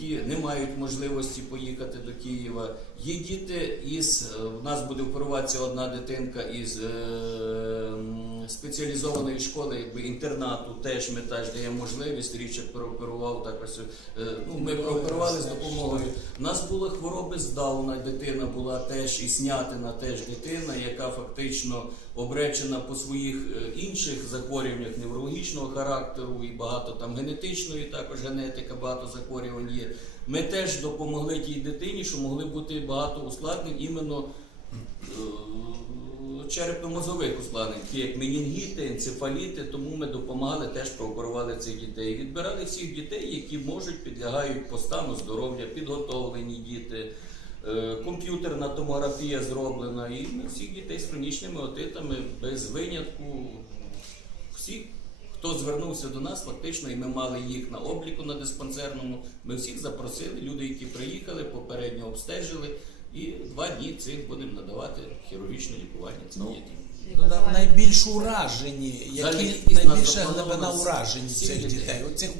які не мають можливості поїхати до Києва. Є діти із в у нас буде оперуватися одна дитинка із е, спеціалізованої школи, якби інтернату. Теж ми теж даємо можливість. Річ прооперував також. е, Ну ми прооперували з допомогою. У нас були хвороби з Дауна. Дитина була теж і снятина, теж дитина, яка фактично обречена по своїх е, інших захворюваннях неврологічного характеру і багато там генетичної, також генетика, багато захворювань є. Ми теж допомогли тій дитині, що могли бути багато ускладнень іменно е, черепно-мозових ускладнень, як менінгіти, енцефаліти, тому ми допомагали, теж прооперували цих дітей. Відбирали всіх дітей, які можуть, підлягають по стану здоров'я, підготовлені діти. Е, Комп'ютерна томографія зроблена, і ми всіх дітей з хронічними отитами без винятку. Всіх, хто звернувся до нас, фактично, і ми мали їх на обліку на диспансерному. Ми всіх запросили, люди, які приїхали, попередньо обстежили, і два дні цих будемо надавати хірургічне лікування цим Ну, дітям. Ну, найбільш уражені, які нас найбільша глибина уражень цих дітей. дітей. Оцих